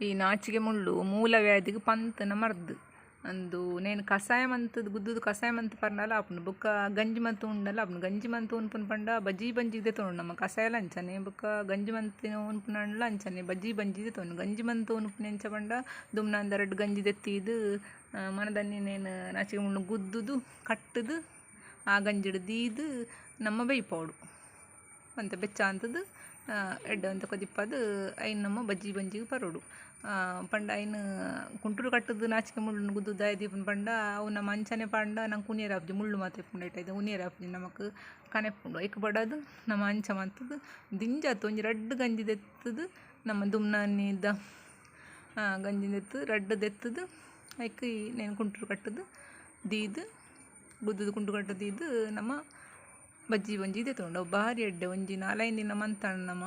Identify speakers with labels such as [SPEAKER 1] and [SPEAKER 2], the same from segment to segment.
[SPEAKER 1] ಈ ನಾಚಿಗೆ ಮುಳ್ಳು, ಮೂಲ ವ್ಯಾಧಿಗೆ ಪಂತನ ಮರ್ದು. ಅಂದು ನೇನು ಕಷಾಯ ಮಂತದ, ಗುದ್ದುದು ಕಷಾಯ ಮಂತ ಪರ್ನಲ್ಲ, ಅಪ್ನ ಬೊಕ್ಕ ಗಂಜಿ ಮಂತ್ ಉಂಡಲ್ಲ, ಅಪ್ನ ಗಂಜಿ ಮಂತ್ ಉನ್ಪುನ ಪಂಡ ಬಜ್ಜಿ ಬಂಜಿದೆ ತೊಂಡು ನಮ್ಮ ಕಷಾಯಲ ಅಂಚನೆ ಬೊಕ್ಕ ಗಂಜಿ ಮಂತ್ ಉನ್ಪುನಲ್ಲ ಅಂಚನೆ ಬಜ್ಜಿ ಬಂಜಿದೆ ತೊಂಡು ಗಂಜಿ ಮಂತ್ ಉನ್ಪುನ ಎಂಚ ಪಂಡ ದುಮ್ನಂದ ರಡ್ಡು ಗಂಜಿ ದೆತ್ತಿದು ಮನದನ್ನಿ ನೇನು ನಾಚಿಗೆ ಮುಳ್ಳು ಗುದ್ದುದು, ಕಟ್ಟದು, ಆ ಗಂಜಿಡ್ದು ನಮ್ಮ ಬೇಯ್ಪೋಡು ಅಂತ ಬೆಚ್ಚ ಅಂತದು ಎಡ್ಡ ಅಂತ ಕೊದಿಪ್ಪದು ಐನ್ ನಮ್ಮ ಬಜ್ಜಿ ಬಂಜಿಗೆ ಪರೋಡು. ಪಂಡ ಐನ್ ಕುಂಟುರು ಕಟ್ಟುದು ನಾಚಿಕೆ ಮುಳ್ಳು ಗುದ್ದು ದಾಯ ದೀಪನ್ ಪಂಡ, ಅವು ನಮ್ಮ ಅಂಚನೆ ಪಂಡ, ನಂಗೆ ಕುನಿಯರ್ ಆಪ್ಜಿ ಮುಳ್ಳು ಮಾತ್ರ ಪುಂಡ ಇಟ್ಟೈತೆ ಉನಿಯರ್ ಆಪ್ಜಿ ನಮಕ್ ಕನೆಪುಂಡು ಐಕ್ ಬಡದು ನಮ್ಮ ಅಂಚ ಮಂತದ್ದು ದಿಂಜಾತು ಒಂಜಿ ರಡ್ಡು ಗಂಜಿ ದೆತ್ತದು, ನಮ್ಮ ದುಮ್ನಾನಿದ್ದ ಗಂಜಿ ರಡ್ಡದೆತ್ತದು ರಡ್ಡು ದೆತ್ತದು, ಐಕ್ ನೇನು ಕುಂಟುರು ಕಟ್ಟದು, ದೀದು, ಗುದ್ದುದು ಕುಂಟು ಕಟ್ಟದು, ದೀದು ನಮ್ಮ ಬಜ್ಜಿ ಒಂಜಿ ಇದೆ ಅವು ಭಾರಿ ಎಡ್ಡೆ ಒಂಜಿ ನಾಲೈದು ದಿನ ಮಂತಣ್ಣ ನಮ್ಮ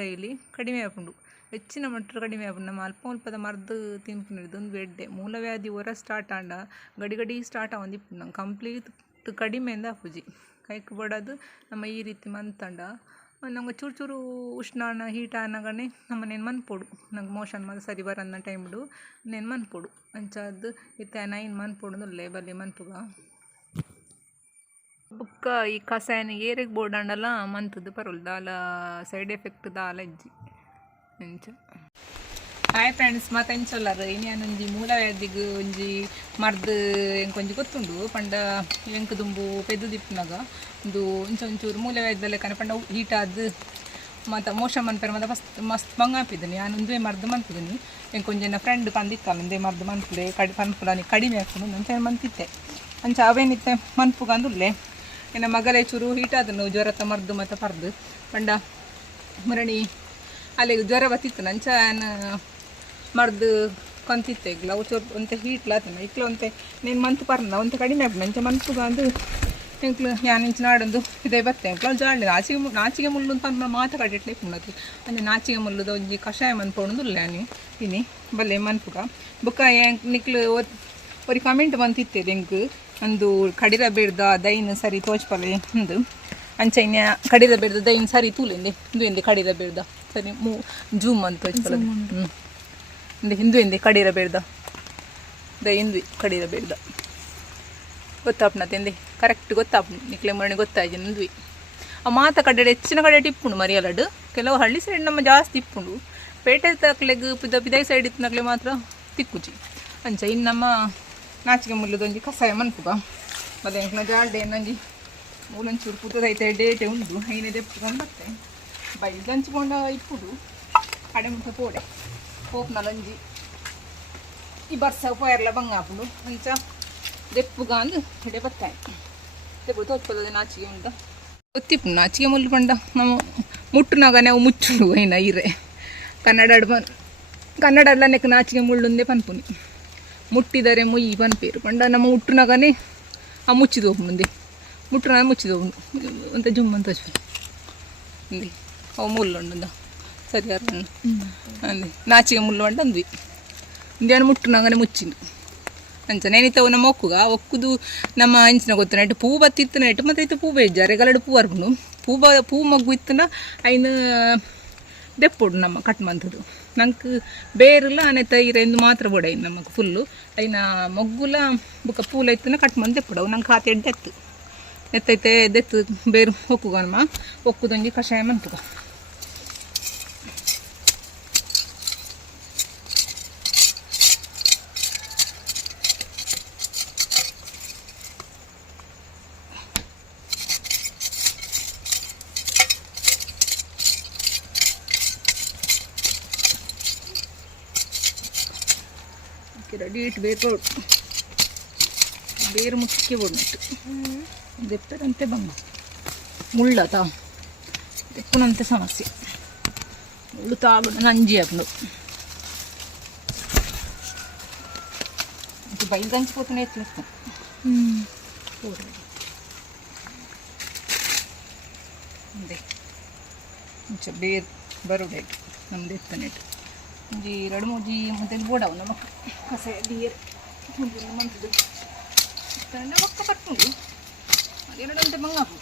[SPEAKER 1] ಡೈಲಿ ಕಡಿಮೆ ಆಪುಂಡು ಹೆಚ್ಚಿನ ಮಟ್ಟ ಕಡಿಮೆ ಆಪುಂಡು ನಮ್ಮ ಅಲ್ಪ ಅಲ್ಪದ ಮರ್ದು ತಿನ್ಕೊಂಡಿದ್ದು ಒಂದು ಎಡ್ಡೆ. ಮೂಲವ್ಯಾಧಿ ಹೊರ ಸ್ಟಾರ್ಟ್ ಆಂಡ ಗಡಿ ಗಡಿ ಸ್ಟಾರ್ಟ್ ಆಗಿ ನಂಗೆ ಕಂಪ್ಲೀಟ್ ಕಡಿಮೆಯಿಂದ ಆಪುಜಿ ಕೈಕ್ ಬಡೋದು ನಮ್ಮ ಈ ರೀತಿ ಮಂತಂಡ ನಮ್ಗೆ ಚೂರು ಚೂರು ಉಷ್ಣಾನ ಹೀಟ ಅನ್ನಗಣೆ ನಮ್ಮ ನೆನ್ ಮನ್ಪೊಡು ನಂಗೆ ಮೋಷನ್ ಮಾತ್ರ ಸರಿ ಬರನ್ನ ಟೈಮ್ಡು ನೆನ್ ಮನ್ಪೊಡು ಅಂಚಾದ್ ಇತ್ತೆ ನೈನ್ ಲೇಬಲ್ ಬಲ್ಲೆ ಮನ್ಪುಗ. ಬುಕ್ಕ ಈ ಕಸಾಯನ ಏರೆಗ್ ಬೋಡಾಂಡಲ ಮಂತದ್ದು ಪರೋಲ್ ದಾಲ ಸೈಡ್ ಎಫೆಕ್ಟ್ ದಾಲ ಇಜ್ಜಿ. ಎಂಚ. ಹಾಯ್ ಫ್ರೆಂಡ್ಸ್ ಮತ್ತೆ ಒಂಜಿ ಮೂಲವ್ಯಾಧಿಗ್ ಒಂಜಿ ಮರ್ದ್ ಎಂಕೊಂಜಿ ಗೊತ್ತುಂಡು? ಪಂಡ ಎಂಕ್ ದುಂಬು ಪೆದ್ದು ದಿಪ್ಪುನಾಗ ಒಂದು ಇಂಚ ಒಂಚೂರು ಮೂಲವ್ಯಾಧಿದಲ್ಲ ಕಣ ಪಂಡ ಹೀಟ್ ಆದ ಮತ್ತು ಮೋಶ ಮನ್ಪೆರ್ ಮತ್ತೆ ಮಸ್ತ್ ಮಸ್ತ್ ಬಂಗಾಪಿದ್ದೀನಿ ನಾನು ಒಂದೇ ಮರ್ದು ಮಂತಿದ್ದೀನಿ ಎಂಕ್ ಒಂಜನ ಫ್ರೆಂಡ್ ಪಂದಿತ್ತಲ್ಲ, ಒಂದೇ ಮರ್ದು ಮನ್ಪುಲೆ ಕಡಿ ಪನ್ಪುಲಾನಿ ಕಡಿಮೆ ಹಾಕೊಂಡು ನಂಚ ಮಂತಿತ್ತೆ. ಅಂಚ ಅವೇನಿತ್ತೆ? ಮನ್ಪುಗ ಅಂದುಲ್ಲೆ. ಎನ್ನ ಮಗಲೇ ಚೂರು ಹೀಟ್ ಆದನು ಜ್ವರ ಮರ್ದು ಮತ್ತು ಪರ್ದು. ಪಂಡ ಮರಣಿ ಅಲ್ಲಿಗೆ ಜ್ವರ ಬತ್ತಿತ್ತು, ನಂಚ ಮರ್ದು ಕೊಂತಿತ್ತೆ ಇಗ್ಲ ಅವು ಚೂರು ಒಂತೆ ಹೀಟ್ ಲಾತನ ಇಕ್ಲ ಒಂತೆ ನೀನು ಮಂತ್ ಪರ್ನ, ಒಂತೆ ಕಡಿಮೆ ಆಪು ನಂಚ ಮಂತು ಬಂದು ಎಂಕ್ಲು ಯಾನ್ ಇಂಚು ನಾಡೊಂದು ಇದೇ ಬತ್ತೆ. ಎಂಕ್ಲ ಜಾಡ್ಲಿ ನಾಚಿಗೆ ನಾಚಿಗೆ ಮುಳ್ಳು ಅಂತ ಪನ್ಪ ಮಾತ ಕಡಿಟ್ಲೆ ಪುಣ್ಣತಿ ಅಂದರೆ ನಾಚಿಗೆ ಮುಳ್ಳುದ ಒಂಜಿ ಕಷಾಯ ಮನ್ಪೊಂಡು ಇಲ್ಲಾನಿ ತಿನಿ ಬಲ್ಲೆ ಮನ್ಪುಗ ಬುಕ್ಕ ನಿಕ್ಲು ಒರಿ ಕಮೆಂಟ್ ಬಂತಿತ್ತೆ ಎಂಕ್ ಒಂದು ಕಡಿದ ಬೇಡ್ದ ದೈನ್ ಸರಿ ತೋಚ್ಪಲೆ ಒಂದು ಅಂಚೈನ್ಯ ಕಡಿದ ಬೇಡ್ದ ದೈನ್ ಸರಿ ತೂಲೆಂದೆ ಹಿಂದೂ ಎಂದೆ ಕಡಿದ ಬಿಡ್ದ. ಸರಿ ಮೂ ಜೂಮ್ ಅಂತ ತೋಚ್ಪಲೆ ಹ್ಞೂ ಇಂದೆ ಹಿಂದು ಎಂದೆ ಕಡಿರ ಬಿಡ್ದ. ದ ಹಿಂದ್ವಿ ಕಡಿರ ಬಿಡ್ದ. ಕರೆಕ್ಟ್ ಗೊತ್ತಾಪ್ ನಿಕ್ಲೆ ಮರಣಿ ಗೊತ್ತಾಯ್ತು ನಂದ್ವಿ ಆ ಮಾತ ಕಡೆ ಹೆಚ್ಚಿನ ಕಡೆ ಇಪ್ಪುಂಡು ಮರಿಯಲಡು. ಕೆಲವು ಹಳ್ಳಿ ಸೈಡ್ ನಮ್ಮ ಜಾಸ್ತಿ ಇಪ್ಪುಂಡು ಪೇಟೆ ತಕ್ಲೆಗ್ ಪಿದ ಪಿದಾಯಿ ಸೈಡ್ ಇತ್ತಿನಕ್ಲೆ ಮಾತ್ರ ತಿಕ್ಕುಜಿ ಅಂಚ ಇನ್ನು ನಮ್ಮ ನಾಚಿಗೆ ಮುಲ್ಲದೊಂಜಿ ಕಷಾಯ ಮನ್ಪುಗ ಮತ್ತೆ ಎಂಕ್ನ ಜಾಲ್ಡೆ ನಂಜಿ ಮೂಲಂಚೂರು ಪುತ್ತದೈತೆ ಡೇಟೆ ಉಂಡು ಐನೇ ದೆಪ್ಪುಗೊಂಡು ಬತ್ತೆ ಬೈಲ್ ಹಂಚ್ಕೊಂಡ ಇಪ್ಪುಡು ಕಡೆ ಮುಟ್ಟ ಪೋಡೆ ಹೋಪ್ನಲೊಂಜಿ ಈ ಬರ್ಸ ಪೋಯರ್ಲ ಬಂಗಾಪುಡು ಅಂಚ ದೆಪ್ಪುಗ ಅಂದು ಹಿಡೆ ಬತ್ತಾಯಿ ದೆಪ್ಪು ತೋಚ್ಪದ ನಾಚಿಗೆ ಉಂಡ ಗೊತ್ತಿಪ್ಪು ನಾಚಿಗೆ ಮುಲ್ಲು ಪಂಡ ನಾವು ಮುಟ್ಟುನಾಗ ನಾವು ಮುಚ್ಚುಡು ಐನ ಇರೆ ಕನ್ನಡ ಬನ್ ಕನ್ನಡ ನೆಕ್ ನಾಚಿಗೆ ಮುಳ್ಳುಂದೆ ಪನ್ಪುನಿ ಮುಟ್ಟಿದರೆ ಮುಯ್ಯಿ ಪನ್ಪೇರು ಪಂಡ ನಮ್ಮ ಮುಟ್ಟುನಾಗನೇ ಆ ಮುಚ್ಚಿದು ಮುಂದೆ. ಮುಟ್ಟುನಾಗ ಮುಚ್ಚಿದು ಅಂತ ಜುಮ್ ಅಂತ ಅಂದಿ ಅವು ಉಂಡು ಸರಿ ಅರ್ಣ ಅಂದಿ ನಾಚಿಗೆ ಅಂಡ ಅಂದ್ವಿ. ಇಂದ್ಯಾನ ಮುಟ್ಟುನಾಗನೆ ಮುಚ್ಚಿಂದು. ಅಂಚ ನೆನಿತವು ನಮ್ಮ ಒಕ್ಕುಗ. ಒಕ್ಕುದು ನಮ್ಮ ಅಂಚಿನ ಗೊತ್ತ ನೆಟ್ಟು ಪೂ ಬತ್ತಿತ್ತು ನೆಟ್ಟು. ಮತ್ತೆ ಇತ್ತು ಪೂ ಬೇಜಾರೆ. ಗಲಡು ಪೂ ಅರ್ಬುನು. ಪೂ ಬ ಪೂ ಮಗ್ಗು ಇತ್ತನ ಐನ ದೆಪ್ಪುಡು ನಮ್ಮ ಕಟ್ ಮಂತದು ನಂಗೆ ಬೇರೆಲ್ಲ ಅನೆ ತೈರ ಎಂದು ಮಾತ್ರ ಬೊಡ ಇನ್ನು ನಮಗೆ ಫುಲ್ಲು ಐನ ಮೊಗ್ಗುಲ ಬುಕ್ಕ ಪೂಲ ಇತ್ತನ ಕಟ್ ಮಂದು ದೆಪ್ಪುಡು ಅವು ನಂಗೆ ಖಾತೆ ಎದ್ದೆತ್ತು ಎತ್ತೈತೆ ದೆತ್ತು ಬೇರು ಒಕ್ಕುಗ ನಮ್ಮ ಒಕ್ಕುದೊಂಜಿ ಕಷಾಯ ಮಂತುಗ చూడండి ఇటు ముక్కి ಬೇರು ಮುಚ್ಚಿ అంతే ಬೆಪ್ಪದಂತೆ ముళ్ళు తా ಬೆಪ್ಪನಂತೆ ಸಮಸ್ಯೆ ಮುಳ್ಳು తాగుండా ನಂಜಿ అప్పుడు బయలు దంచిపోతున్నాయి చూస్తాం. అంతే కొంచెం బేర్ బరువు డైట్ నమ్మది ఎత్తనేట్టు జీరడు ముజ్జి ముద్దలు కూడా ఉన్నాం అసలు డీర్ ముగ్గురు మంచిది ఇక్కడంటే ఒక్క పట్టుకుంది అది ఏడంటే మంగాపు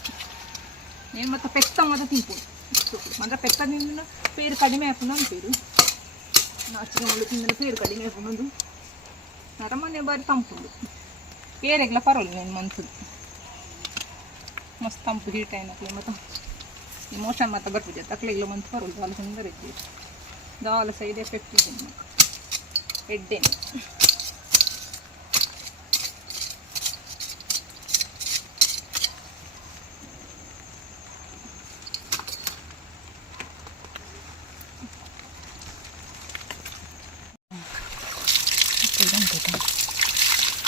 [SPEAKER 1] నేను మొత్తం పెద్ద మొద తింపు మన పెద్ద తిన్న పేరు కడిమే అయిపోయిందని పేరు నా చిన్న వాళ్ళు తిన్న పేరు కడిమే అయిపోయినందు నరమనే బారి తంపుడు పేరెగ్ల పర్వాలేదు నేను మంచిది మస్తు తంపు హీట్ అయినట్లు మొత్తం ఎమోషన్ మొత్తం బర్పు చేస్తే అట్లా ఇల్లు మంచి పర్వాలేదు వాళ్ళకి అందరూ ದಾಲ್ ಸೈಡ್ ಎಫೆಕ್ಟ್ ಇದೆ ನಮಗೆ ಎಡ್ಡೆನೆ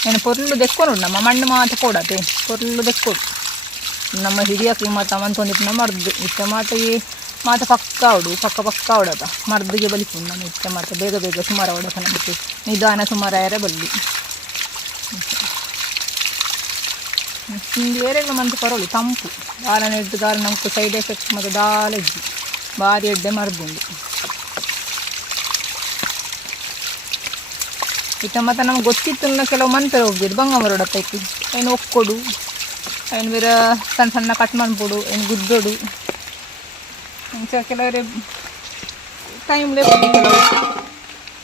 [SPEAKER 1] నేను పొర్లు తెచ్చుకొని ನಮ್ಮ ಮಣ್ಣು ಮಾತ ಕೊಡತೆ పొర్లు తెచ్చుకోడు ನಮ್ಮ ಹಿರಿಯಕ್ಕೆ ಮಾತ ಮಂತ್ಕೊಂಡಿತ್ತು ಮರ್ದು ಇತ್ತ ಮಾತ ಈ ಮಾತ ಪಕ್ಕ ಅವಡು ಪಕ್ಕ ಪಕ್ಕ ಅವಡತ ಮರ್ದಿಗೆ ಬಲಿಪುಂಡು ನಾನು ಇಷ್ಟ ಮಾತ ಬೇಗ ಬೇಗ ಸುಮಾರು ಅವಡತ ನಮಗೆ. ನಿಧಾನ ಸುಮಾರು ಆಯರೆ ಬಲ್ಲಿ ಹಿಂಗೆ ಬೇರೆಲ್ಲ ಮಂತ್ ಪರವಳಿ, ತಂಪು. ದಾಲ ನೆಡ್ದು ದಾಲ ನಮ್ಗೆ ಸೈಡ್ ಎಫೆಕ್ಟ್ ಮತ್ತು ದಾಲ ಇಜ್ಜಿ ಭಾರಿ ಎಡ್ಡೆ ಮರ್ದುಂಡು ಇತ್ತ ಮತ್ತು ನಮ್ಗೆ ಗೊತ್ತಿತ್ತು ಕೆಲವು ಮಂತ್ರ ಹೋಗ್ಬಿಡು ಬಂಗಮರೋಡ ಪೈಕಿ ಏನು ಒಕ್ಕೊಡು, ಏನು ಬೇರೆ ಸಣ್ಣ ಸಣ್ಣ ಕಟ್ ಮಾಡ್ಬಿಡು, ಏನು ಗುದ್ದೋಡು. ಇಂಚ ಕೆಲವರೇ ಟೈಮ್ಲೇ ಬಂದು ಕೆಲವರು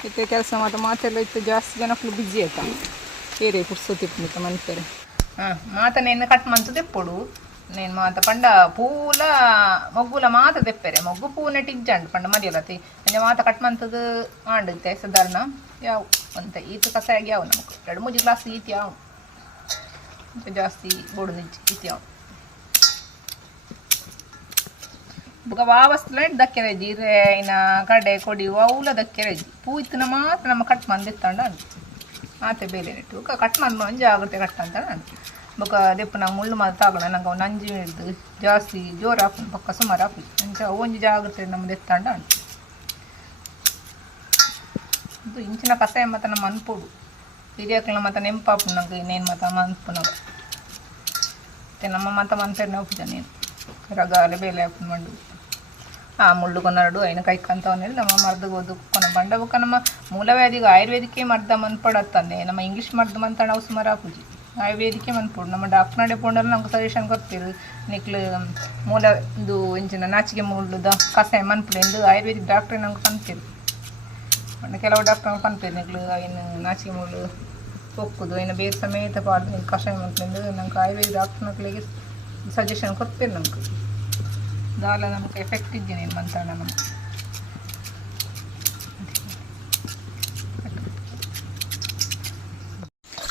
[SPEAKER 1] ಇತ್ತೆ ಕೆಲಸ ಮತ್ತು ಮಾತೆಲ್ಲ ಇತ್ತು ಜಾಸ್ತಿ ಜನ ಫುಲ್ ಬಿಜಿ ಆಯ್ತಾ ಬೇರೆ ಪುಡ್ಸೋತಿತ್ತು ಮನ್ಪೇರೆ ಹಾಂ ಮಾತ నేను ಕಟ್ ಮಂತು ತೆಪ್ಪೊಡು నేను ಮಾತ ಪಂಡ ಪೂಲ ಮೊಗ್ಗುಲ ಮಾತ ತೆಪ್ಪೆರೆ ಮೊಗ್ಗು ಪೂನೆ ಟಿಜ್ಜಂಡು ಪಂಡ ಮರಿಯಲತಿ ನೆನೆ ಮಾತ ಕಟ್ ಮಂತದು ಮಾಡುತ್ತೆ ಸಾಧಾರಣ ಯಾವ ಅಂತ ಈತ ಕಸಾಗಿ ಯಾವ ನಮಗೆ ಎರಡು ಮೂಜಿ ಗ್ಲಾಸ್ ಈತಿ ಯಾವ ಜಾಸ್ತಿ ಬೋಡು ನಿಜ್ಜಿ ಈತಿ ಯಾವ ಬುಗ ವಾವಸ್ತುಲ ದಕ್ಕೆರೆ ಜೀರೆ ಇನ್ನ ಕಡೆ ಕೊಡಿ ಅವಲ ದಕ್ಕೆರೆ ಪೂ ಇತ್ತಿನ ಮಾತ್ರ ನಮ್ಮ ಕಟ್ ಮಂದಿತ್ತಂಡ ಆತೆ ಬೇಲೆ ನೆಟ್ಟು. ಕಟ್ ಮಂದ್ ಒಂಜಿ ಆಗುತ್ತೆ ಕಟ್ ಅಂತ ಬೊಕ ದೆಪ್ಪು ನಂಗೆ ಮುಳ್ಳು ಮಾತು ತಾಗೋಣ. ನಂಗೆ ಅವ್ನು ಅಂಜಿ ಹಿಡ್ದು ಜಾಸ್ತಿ ಜೋರು ಹಾಕು ಪಕ್ಕ ಸುಮಾರು ಹಾಕು ಅಂಚ ಒಂಜಿ ಜಾಗ್ರತೆ ನಮ್ದು ಎತ್ತಂಡ ಇದು ಇಂಚಿನ ಕಸಾಯ ಮತ್ತು ನಮ್ಮ ಅನ್ಪೋಡು ಹಿರಿಯಕ್ಕಳ ಮತ್ತು ನೆಂಪಾಪು ನಂಗೆ, ಇನ್ನೇನು ಮತ್ತು ಮನ್ಪುನಾಗ ಮತ್ತೆ ನಮ್ಮ ಮತ ಮನ್ಪೇರು ನೆನಪುಜ ನೀನು. ರಗಾಲೆ ಬೇಲೆ ಹಾಕೊಂಡು ಮಂಡು ಆ ಮುಳ್ಳು ಕೊನರಡು ಐನ ಕೈಕಂತವನ್ನೆಲ್ಲ ನಮ್ಮ ಮರ್ದು ಓದು ಕೊನ ಬಂಡ ಬೊಕ ನಮ್ಮ ಮೂಲವ್ಯಾಧಿಗೂ ಆಯುರ್ವೇದಿಕೆ ಮರ್ದ ಮನ್ಪಡತ್ತಂದೆ. ನಮ್ಮ ಇಂಗ್ಲೀಷ್ ಮರ್ದು ಮಂತಣ ಅವು ಸುಮಾರು ಹಾಕುಜಿ ಆಯುರ್ವೇದಿಕೆ ಮನ್ಪುಡು. ನಮ್ಮ ಡಾಕ್ಟರ್ ನಡೆ ಪೋಂಡಲ್ಲ ನಮ್ಗೆ ಸಜೆಷನ್ ಗೊತ್ತಿರು ನಿಕ್ಲು ಮೂಲ, ಇದು ಇಂಚಿನ ನಾಚಿಗೆ ಮುಳ್ಳುದ ಕಸಾಯ ಮನ್ಪುಡು ಎಂದು ಆಯುರ್ವೇದಿಕ್ ಡಾಕ್ಟ್ರೇ ನಮ್ಗೆ ಪಂಡ ಕೆಲವು ಡಾಕ್ಟರ್ ಪನ್ಪೇರು ನಿಕ್ಲು, ಐನ ನಾಚಿಗೆ ಮುಳ್ಳು ಒಕ್ಕುದು. ಐನ ಬೇರೆ ಸಮೇತ ಪಾಡ್ದು ಕಷಾಯ ನಮ್ಮ ಆಯುರ್ವೇದಿಕ್ ಡಾಕ್ಟರ್ ಡಾಕ್ಟರ್ಗಳಿಗೆ ಸಜೆಷನ್ ಕೊಡ್ತೀರಿ ನಮ್ಗೆ. ದಾಲ ನಮಗ ಎಫೆಕ್ಟ್ ಇದ್ದೀನಿ ಮಂತಾಣ ನಮ್ಗೆ.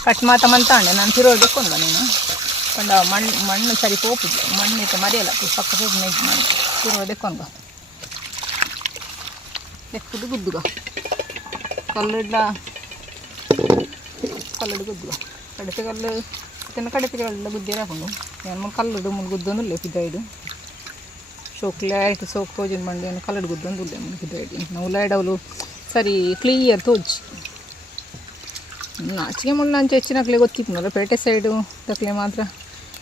[SPEAKER 1] ಕಟ್ ಮಾತ ಮಂತಾಂಡೆ ನಾನು ತಿರೋದಕ್ಕೊಂದ ನೀನು. ಪಂಡ ಮಣ್ಣು ಮಣ್ಣು ಸರಿ ಹೋಗಿದ್ದೆ ಮಣ್ಣು ಇತ್ತು ಮರೆಯಲ್ಲ ಪಕ್ಕ ಹೋಗಿ ನೈಟ್ ಮಾಡಿ. ತಿರೋದಕ್ಕೊಂದ ಎಕ್ಕುದು ಗುದ್ದುಗ ಕಲ್ಲಿಡ್ಲ? ಕಲ್ಲಡು ಗುದ್ದುಗ ಕಡತೆ ಕಲ್ಲು ತಿನ್ನ ಕಡತೆ ಕಲ್ಲು ಗುದ್ದೆ ಹಾಕೊಂಡು. ಏನು ಕಲ್ಲಡು ಮುಂದೆ ಗುದ್ದನು ಲೇಪಿದ್ದ ಶೋಕ್ಲೆ ಆಯ್ತು ಸೋಕ್ ತೋಜಿನ ಮಂಡಿ ಏನು ಕಲ್ಲಡು ಗುದ್ದೊಂದು ಉಲ್ಲೆ ಮುಂದೆ ಪಿದಾಯ್ಡು ನಾವು ಲೈಡವಲು ಸರಿ ಕ್ಲಿಯರ್ ತೋಜಿ ನಾಚಿಗೆ ಮುಳ್ಳು ಅಂಚೆ ಹೆಚ್ಚಿನಕ್ಲೆ ಗೊತ್ತಿತ್ತು ಪೇಟೆ ಸೈಡು ದಕ್ಲೆ ಮಾತ್ರ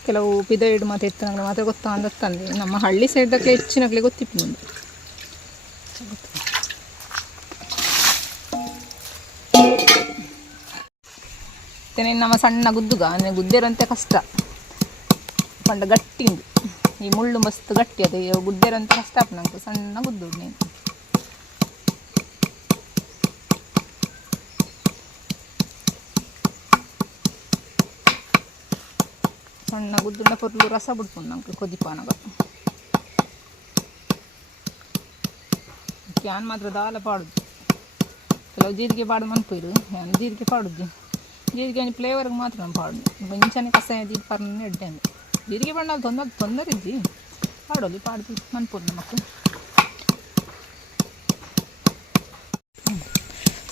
[SPEAKER 1] ಕೆಲವು ಪಿದೈಡ್ ಮತ್ತು ಎತ್ತನಗಳು ಮಾತ್ರ ಗೊತ್ತಾ ಅಂದತ್ತಂದೆ ನಮ್ಮ ಹಳ್ಳಿ ಸೈಡ್ದಕ್ಲೆ ಹೆಚ್ಚಿನಕ್ಲೆ ಗೊತ್ತಿತ್ತು ಮುಂದೆ ಮತ್ತೆ ನಮ್ಮ ಸಣ್ಣ ಗುದ್ದುಗ ಅಂದರೆ ಗುದ್ದೇರಂತೆ ಕಷ್ಟ ಪಂಡ ಗಟ್ಟಿ ಉಂಡು ಈ ಮುಳ್ಳು ಮಸ್ತ್ ಗಟ್ಟಿ ಅದು ಗುದ್ದೇರಂತೆ ಕಷ್ಟ ಆಪ್ ನಂಗೆ ಸಣ್ಣ ಗುದ್ದು ನೀನು ಸಣ್ಣ ಗುದ್ದುಂಡ ಪೊರ್ಲು ರಸ ಬಿಡ್ಕೊಂಡು ನಂಗೆ ಕೊದಿಪಾನಗ. ಕ್ಯಾನ್ ಮಾತ್ರ ದಾಲ ಪಾಡುದು. ಕೆಲವು ಜೀರಿಗೆ ಪಾಡು ಮನ್ಪೋಯ್ರು ನಾನು ಜೀರಿಗೆ ಪಾಡುದು ಜೀರಿಗೆ ಫ್ಲೇವರ್ಗೆ ಮಾತ್ರ ನಾನು ಪಾಡು ಇಂಚನೆ ಕಸಾಯ ಜೀರಿಗೆ ಪರ್ನ ಎಡ್ಡೆ ತೊಂದರೆ ತೊಂದರೆ ಇದ್ದಿ ಪಾಡೋಲಿ ಪಾಡ್ದು ಮನ್ಪೋದು ನಮಕ್ಕೆ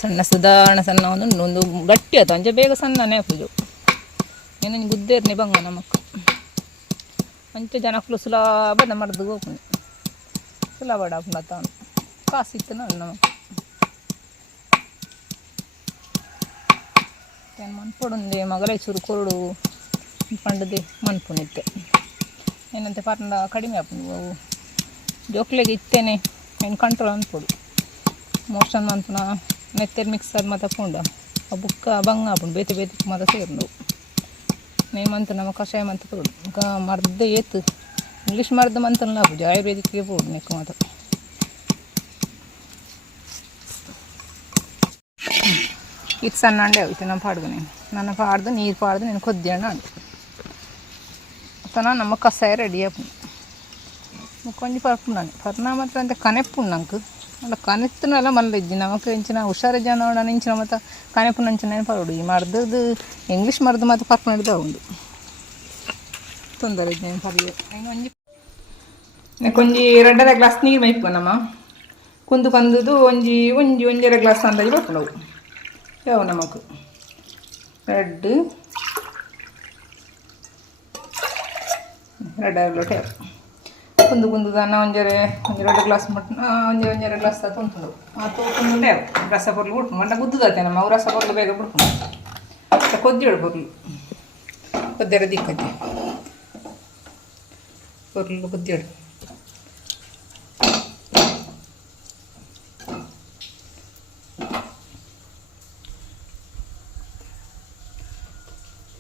[SPEAKER 1] ಸಣ್ಣ ಸುಧಾರಣ ಸಣ್ಣ ಒಂದು ಒಂದು ಗಟ್ಟಿ ಆಯ್ತು. ಅಂಚೆ ಬೇಗ ಸಣ್ಣನೇ ಹಾಕುದು ಏನು ಗುದ್ದೇರ್ನಿ ಬಂಗ ನಮಕ್ ಅಂಚೆ ಜನ ಫುಲ್ ಸುಲಭದ ಮರ್ದು ಹೋಗ್ಕೊಂಡು ಸುಲಭ ಡಾಕ್ಟರ್ ತಾನು ಇತ್ತು ನಮಕ್ ಏನು ಮನ್ಪೊಡುಂದೆ ಮಗಲೈ ಚೂರು ಕೊರಡು. ಪಂಡದು ಮನ್ಪುನಿತ್ತೆ ಏನಂತ ಪಂಡ, ಕಡಿಮೆ ಆಪುನು ಅವು ಜೋಕ್ಲೆಗೆ ಇತ್ತೇನೆ, ಏನು ಕಂಟ್ರೋಲ್ ಅನ್ಪುಡು. ಮೋಷನ್ ಮನ್ಪುನ, ನೆತ್ತೆರ್ ಮಿಕ್ಸರ್ ಮಾತ ಪೂಂಡ, ಆ ಬುಕ್ಕ ಬಂಗ ಆಪುಂಡು, ಬೇತೆ ಬೇತೆ ಮಾತ ಸೇರ್ನು ನೇ ಮಂತ್ ನಮ್ಮ ಕಷಾಯ ಮಂತ್ ಪುರುಡು ಮರ್ದ ಏತು ಇಂಗ್ಲೀಷ್ ಮರ್ದ ಮಂತನ ಲಾಭುಜಿ ಆಯುರ್ವೇದಿಕ್ಗೆ ಪೂಡು ನೆಕ್ ಮಾತ. ಇದು ಸಣ್ಣ ಅಂಡೆ ಆಗುತ್ತೆ ನಾನು ಪಾಡ್ದು ನೀನು. ನಾನು ಪಾಡ್ದು, ನೀರು ಪಾಡ್ದು ನೀನು తన ನಮ್ಮ ಕಸಾಯ ರೆಡಿ ಆಪು ಮುಕ್ಕೊಂಜಿ ಪರ್ಪುಂಡಾನೆ ಪರ್ನ ಮಾತ್ರ ಅಂತ ಕನೆಪ್ಪುಂಡು ನಂಗೆ. ಅಲ್ಲ ಕನೆತ್ತನಲ್ಲ ಮಲ್ಲ ಇಜ್ಜಿ. ನಮಕ್ ಇಂಚಿನ ಹುಷಾರ ಜನ ಇಂಚಿನ ಮತ್ತು ಕನೆಪ್ಪು ನಂಚಿನ ಪರೋಡು ಈ ಮರ್ದದ್ದು ಇಂಗ್ಲೀಷ್ ಮರ್ದು ಮತ್ತು ಪರ್ಪು ಹಿಡ್ದ ಉಂಡು ತೊಂದರೆ ಇದ್ದೇನೆ ಪರ್ಯ ಒಂಜಿ ಕೊಂಜಿ ಎರಡರ ಗ್ಲಾಸ್ ನೀರು ಮೈಪುನಮ್ಮ ಕುಂದು ಕಂದುದು ಒಂಜಿ ಒಂಜಿ ಒಂಜರ ಗ್ಲಾಸ್ ಅಂದಾಜು ಬರ್ಪುಂಡವು ಯಾವ ನಮಕ್? ರೆಡ್ ರೆಡ್ ಲೊಟ್ಟೆ ಕುಂದು ಕುಂದು ದನ ಒಂಜರೆ ಒಂಜಿ ಎರಡು ಗ್ಲಾಸ್ ಮಟ್ಟ ಒಂಜೆ ಒಂಜರ ಗ್ಲಾಸ್ ತುಂತುಂಡು. ಆ ತೂತುಂಡುಂಡೆ ರಸ ಬರ್ಲು ಬಿಡ್ಪು ಮಂಡ ಗುದ್ದುದಾತೆ ನಮ್ಮ ಅವು ರಸ ಬರ್ಲು ಬೇಗ ಬಿಡ್ಪು ಕೊದ್ದಿಡು ಬರ್ಲು ಕೊದ್ದೆರ ದಿಕ್ಕತ್ತೆ ಬರ್ಲು ಕೊದ್ದಿಡು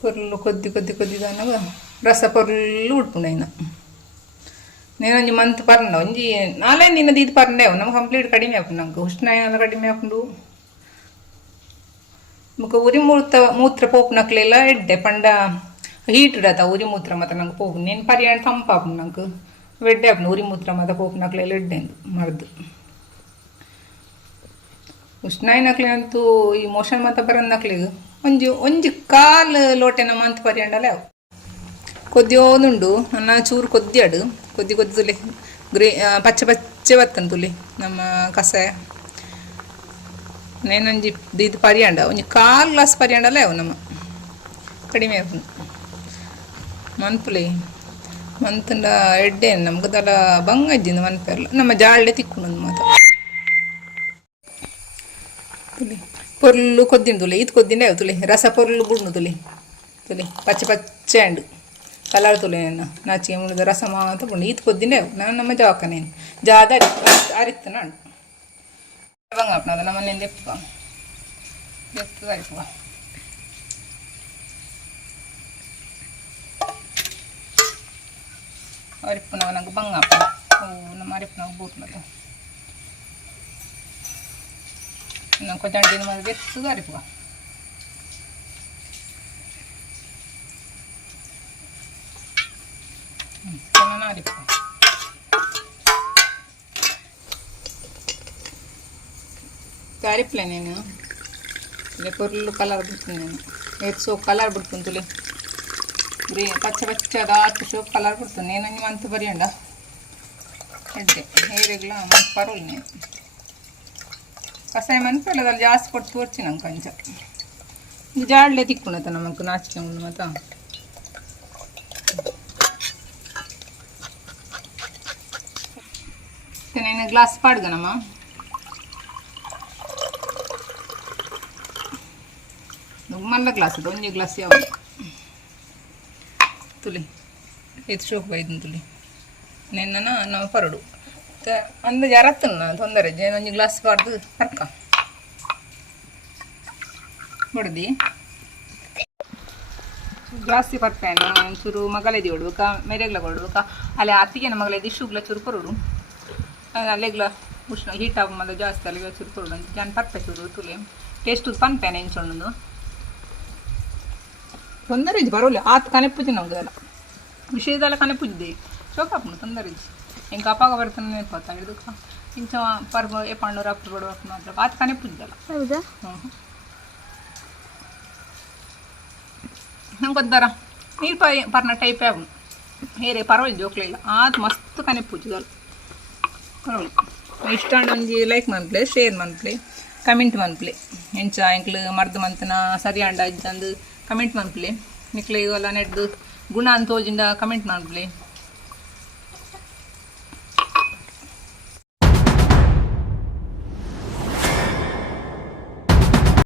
[SPEAKER 1] ಬರ್ಲು ಕೊದ್ದಿ ಕೊದ್ದಿ ಕೊದ್ದಿದಾನಗ ರಸ ಪೊರ್ಲು నేను ಒಂಜಿ ಮಂತ್ ಪರ್ನ ಒಂಜಿ ನಾಳೆ ನಿನ್ನದು ಇದು ಪರ್ಂಡೆವು ನಮ್ಗೆ ಕಂಪ್ಲೀಟ್ ಕಡಿಮೆ ಆಪುಂಡು ನಮ್ಗೆ ಉಷ್ಣ ಕಡಿಮೆ ಆಪುಂಡು. ಮುಖ ಉರಿ ಮೂತ್ರ ಮೂತ್ರ ಪೋಪುನಕ್ಲೆಲ್ಲ ಎಡ್ಡೆ, ಪಂಡ ಹೀಟ್ ಇಡತ್ತ ಉರಿ ಮೂತ್ರ ಮಾತ್ರ ನಂಗೆ ಪೋಪು. ನೀನು ಪರ್ಯಾಯ ತಂಪಾಪುಂಡು ನಂಗೆ. ವೆಡ್ಡೆ ಆಪುಂಡು, ಉರಿ ಮೂತ್ರ ಮಾತ್ರ ಪೋಪುನಕ್ಲೆಲ್ಲ ಎಡ್ಡೆ ಮರ್ದು. ಉಷ್ಣಾಯಿನಕ್ಲೆ ಅಂತೂ ಈ ಮೋಷನ್ ಮಾತ ಬರನ್ನಕ್ಲೆಗ್ ಒಂಜಿ ಒಂಜಿ ಕಾಲ್ ಲೋಟೆನ ಮಂತ್ ಪರಿಯಂಡಲ್ಲ ಅವು. ಕೊದ್ದಿಯೋದುಂಡು ನನ್ನ ಚೂರು ಕೊದ್ದಿ കൊതി ತುಲಿ ಗ್ರೇ ಆ, ಪಚ್ಚೆ ಪಚ್ಚೆ ಬತ್ತನ್ ತುಲಿ ನಮ್ಮ ಕಸಾಯ ನೇನೊಂಜಿ ಇದು ಪರಿಯಂಡ ಒಂಜಿ ಕಾಲ್ ಗ್ಲಾಸ್ ಪರಿಯಂಡಲ್ಲ ಅವು ನಮ್ಮ ಕಡಿಮೆ ಆಪುಂಡು ಮನ್ಪುಲಿ ಮಂತಂಡ ಎಡ್ಡೆ ನಮ್ಗದಲ್ಲ ಬಂಗಜ್ಜಿಂದ ಮನ್ಪೆರ್ಲ ನಮ್ಮ ಜಾಳ್ಳೆ ತಿಕ್ಕುಂಡು ಮಾತ ತುಲಿ ಪೊರ್ಲು ಕೊದ್ದಿನ ತುಲಿ ಇದು ಕೊದ್ದಿನ ತುಲಿ ರಸ ಪೊರ್ಲು ಬುಡ್ನು ತುಲಿ ತುಲಿ ಪಚ್ಚೆ ಪಚ್ಚೆ ಅಂಡು ಕಲರ್ ತುಲಿ ನಾನು ನಾಚಿಗೆ ಮುಳಿದ ರಸ ಮಾತ್ರ ಬುಂಡು ಇದು ಕೊದ್ದಿನ ನಾನು ನಮ್ಮ ಜವಾಕನೇನು ಜಾದ ಅರಿತ್ತು ನಾನು ಬಂಗಾಪನ ಅದು ನಮ್ಮನೆಯಿಂದ ಎಪ್ಪ ಎತ್ತು ಅರಿಪುವ ಅರಿಪುನ ನಂಗೆ ಬಂಗಾಪನ ನಮ್ಮ ಅರಿಪುನ ಬೂಟ್ನದು ನಾನು ಕೊಂచెం ದಿನ ಮಾಡಿ ಬೆಚ್ಚಗೆ ಅರಿಪುವ ಚೆನ್ನಾಗಿ ಅರಿಪುವ ಅರಿಪ್ಲೆ ನೀನು ಇಲ್ಲಿ ಪೊರ್ಲು ಕಲರ್ ಬಿಡ್ತೀನಿ నేను ఎయిట్ సోప్ కలర్ బిడుతుంది తులి గ్రీన్ పచ్చ పచ్చ డార్క్ సోప్ కలర్ బిడుతుంది నేను అన్ని మంత్ బరియండ ಎಡ್ಡೆ ಹೇರಿಗ್ಲ ಮಂತ್ ಪರೋಲ್ ನೀನು ಕಷಾಯ ಮನ್ಪೆಲ್ಲ ಅದ್ರಲ್ಲಿ ಜಾಸ್ತಿ ಕೊಟ್ಟು ತೋರ್ಚಿ ನಂಗೆ ಕೊಂಚ ಇದು ಜಾಡ್ಲೆ ತಿಕ್ಕೊಂಡತ ನಮಕ್ ನಾಚಿಕೆ ಉಂಡು ಮತ್ತ నేను గ్లాస్ పాడుగానమ్మా మళ్ళీ గ్లాస్ ಇದು ಒಂಜಿ ಗ್ಲಾಸ್ ಯಾವ ತುಲಿ ಇದು ಶೋಕ್ ಬೈದು ತುಲಿ ನಿನ್ನ ನಾವು ಪರಡು ಅಂದ ಜರತ್ತನ್ನ ತೊಂದರೆ ಜೇನು ಒಂಜಿ ಗ್ಲಾಸ್ ಪಾಡ್ದು ಕರ್ಕ ಹೊಡ್ದು ಜಾಸ್ತಿ ಪರ್ಪೇನು ಒಂಚೂರು ಮಗಲೇದಿ ಹೊಡ್ಬೇಕಾ ಮೇರೆಗ್ಲ ಹೊಡ್ಬೇಕಾ ಅಲ್ಲಿ ಅತ್ತಿಗೆನ ಮಗಲೇದಿ ಶುಗ್ಲ ಚೂರು ಕೊರೋಡು ಅಲ್ಲೆಗ್ಲ ಉಷ್ಣ ಹೀಟ್ ಆಗ ಮಲ್ಲ ಜಾಸ್ತಿ ಅಲ್ಲಿಗೆ ಚೂರು ತೊಗೊಂಡು ಜಾನ್ ಪರ್ಪೆ ಚೂರು ತುಲೆ ಟೇಸ್ಟ್ ಪನ್ಪೆನೆ ಎಂಚೊಂಡು ತೊಂದರೆ ಇದ್ದು ಬರೋಲ್ಲ ಆತ ಕನೆಪುಜಿ ನಮ್ದೆಲ್ಲ ವಿಷಯದೆಲ್ಲ ಕನೆಪುಜ್ದೆ ಚೋಕಾಪ್ನು ತೊಂದರೆ ಇದ್ದು ಹೆಂಗೆ ಅಪ್ಪಾಗ ಬರ್ತಾನೆ ನೆನಪಾತ ಇದಕ್ಕೆ ಇಂಚ ಪರ್ವ ಏ ಪಾಂಡೂರ ಅಪ್ಪ ಬಿಡುವಪ್ಪ ಮಾತ್ರ ಆತ ಕನೆಪುಜ್ದಲ್ಲ
[SPEAKER 2] ಹೌದಾ
[SPEAKER 1] ಹ್ಞೂ ನಂಗೆ ಗೊದ್ದಾರ ನೀರು ಪಾಯ್ ಪರ್ನ ಟೈಪೇ ಅವನು ಹೇರೇ ಪರವಾಗಿಲ್ಲ ಜೋಕ್ಲಿಲ್ಲ ಆತ್ ಮಸ್ತ್ ಕನೆಪುಜ್ದಲ್ಲ ಇಷ್ಟ ಒಂಜಿ ಲೈಕ್ ಮನ್ಪ್ಲೆ ಶೇರ್ ಮನ್ಪ್ಲೆ ಕಮೆಂಟ್ ಮನ್ಪ್ಲೆ ಎಂಚ ಎಂಕ್ಲು ಮರ್ದ ಮಂತನ ಸರಿ ಅಂಡ ಇದ್ದಂದು ಕಮೆಂಟ್ ಮನ್ಪ್ಲೆ ನಿಕ್ಲೆ ಇವೆಲ್ಲ ನೆಡ್ದು ಗುಣ ಅಂತ ತೋಜಿಂದ ಕಮೆಂಟ್ ಮನ್ಪ್ಲೆ